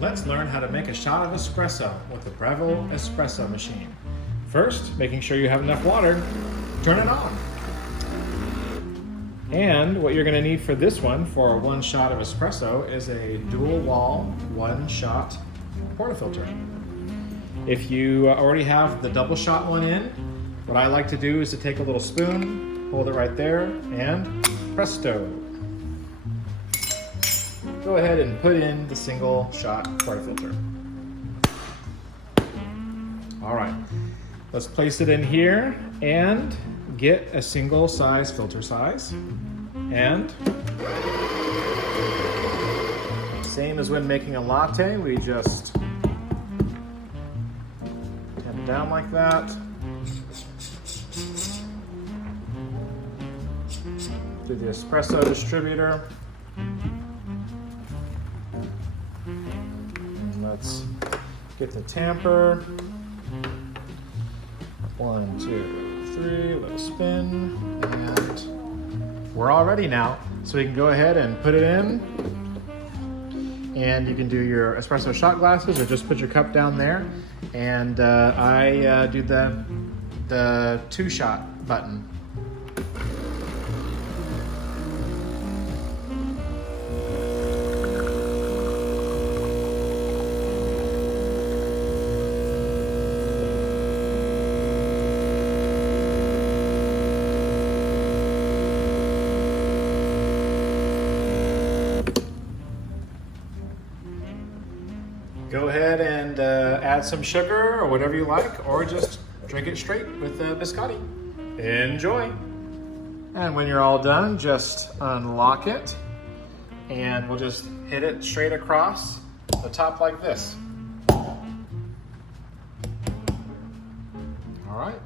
Let's learn how to make a shot of espresso with the Breville espresso machine. First, making sure you have enough water, turn it on. And what you're going to need for this one, for one shot of espresso, is a dual wall, one shot portafilter. If you already have the double shot one in, what I like to do is to take a little spoon, hold it right there, and presto. Go ahead and put in the single shot portafilter. All right, let's place it in here and get a single size filter size. And same as when making a latte, we just tap it down like that. To the espresso distributor. Let's get the tamper. 1, 2, 3, little spin, and we're all ready now. So we can go ahead and put it in, and you can do your espresso shot glasses or just put your cup down there. And I do the 2-shot button. Go ahead and add some sugar or whatever you like, or just drink it straight with biscotti. Enjoy. And when you're all done, just unlock it, and we'll just hit it straight across the top like this. All right.